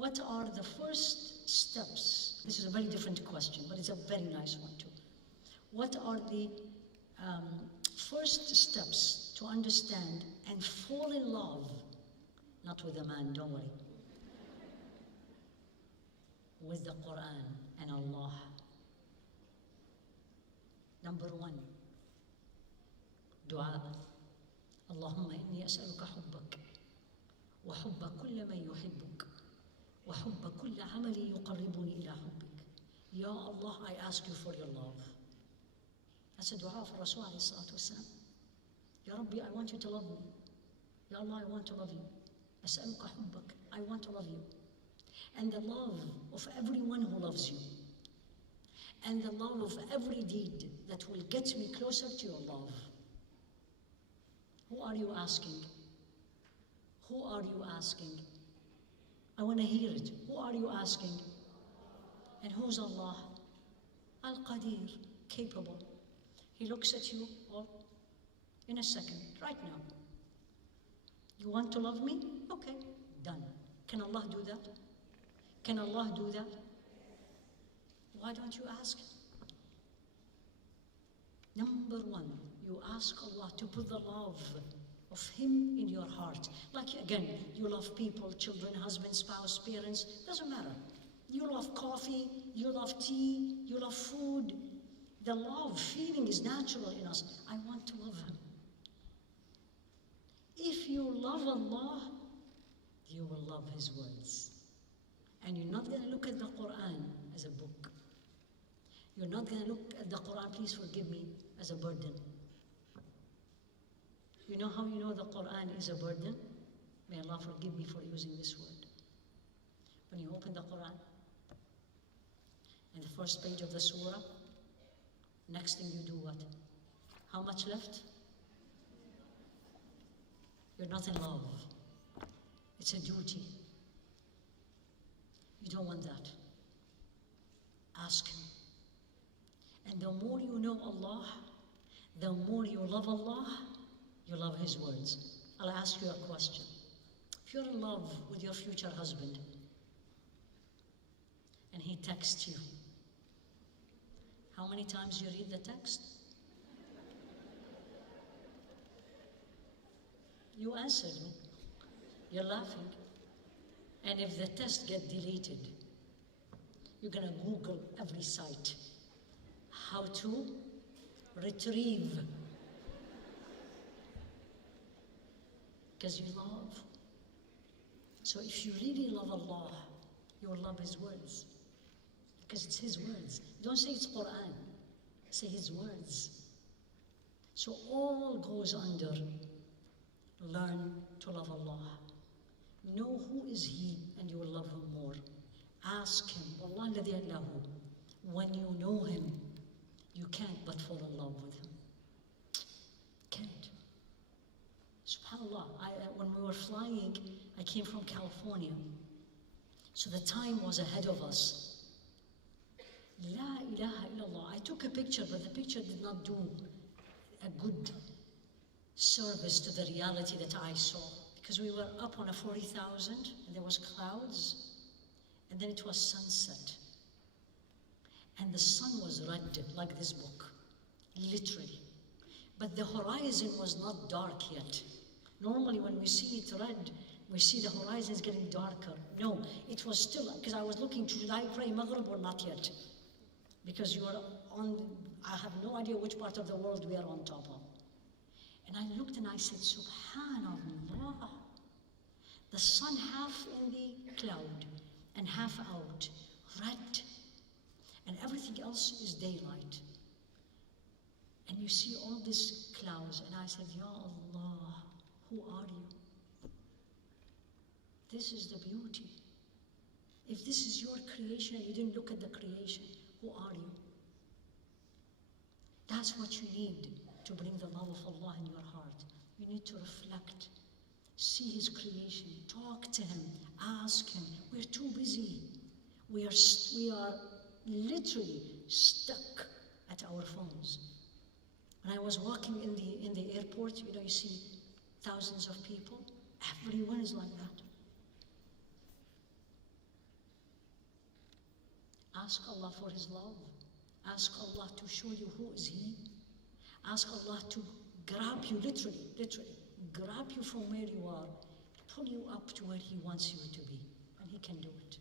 What are the first steps? This is a very different question, but it's a very nice one too. What are the first steps to understand and fall in love, not with a man, don't worry, with the Quran and Allah? Number one, dua. Allahumma inni as'aluka hubbak wa hubba kulla man yuhibbuk wa hubba kulla amali yuqarribuni ila hubbik. Ya Allah, I ask you for your love. That's a dua for Rasul alayhi salatu wasalam. Ya Rabbi, I want you to love me. Ya Allah, I want to love you. As'aluka hubbak, I want to love you. And the love of everyone who loves you. And the love of every deed that will get me closer to your love. Who are you asking? Who are you asking? I want to hear it. Who are you asking? And who's Allah? Al-Qadir, capable. He looks at you all in a second, right now. You want to love me? Okay, done. Can Allah do that? Can Allah do that? Why don't you ask? Number one, you ask Allah to put the love of Him in your heart. Like again, you love people, children, husband, spouse, parents, doesn't matter. You love coffee, you love tea, you love food. The love feeling is natural in us. I want to love Him. If you love Allah, you will love His words. And you're not going to look at the Quran as a book. You're not going to look at the Quran, please forgive me, as a burden. You know how you know the Quran is a burden? May Allah forgive me for using this word. When you open the Quran, and the first page of the surah, next thing you do what? How much left? You're not in love. It's a duty. You don't want that. Ask Him. And the more you know Allah, the more you love Allah, you love His words. I'll ask you a question. If you're in love with your future husband, and he texts you, how many times do you read the text? You answered me. You're laughing. And if the text gets deleted, you're going to Google every site. How to retrieve. Because you love. So if you really love Allah, you will love His words. Because it's His words. Don't say it's Quran. Say His words. So all goes under learn to love Allah. Know who is He and you will love Him more. Ask Him. Wallah alladhi allahu. When you know Him, you can't but fall in love with Him. Can't. SubhanAllah, when we were flying, I came from California. So the time was ahead of us. La ilaha illallah. I took a picture, but the picture did not do a good service to the reality that I saw. Because we were up on a 40,000, and there was clouds, and then it was sunset. And the sun was red, like this book, literally. But the horizon was not dark yet. Normally when we see it red, we see the horizon is getting darker. No, it was still, because I was looking, should I pray Maghrib or not yet? Because you are on, I have no idea which part of the world we are on top of. And I looked and I said, Subhanallah. The sun half in the cloud and half out, red. And everything else is daylight. And you see all these clouds, and I said, Ya Allah, who are you? This is the beauty. If this is your creation and you didn't look at the creation, who are you? That's what you need to bring the love of Allah in your heart. You need to reflect, see His creation, talk to Him, ask Him. We're too busy. We are literally stuck at our phones. When I was walking in the airport, you see thousands of people. Everyone is like that. Ask Allah for His love. Ask Allah to show you who is He. Ask Allah to grab you, literally, grab you from where you are, pull you up to where He wants you to be. And He can do it.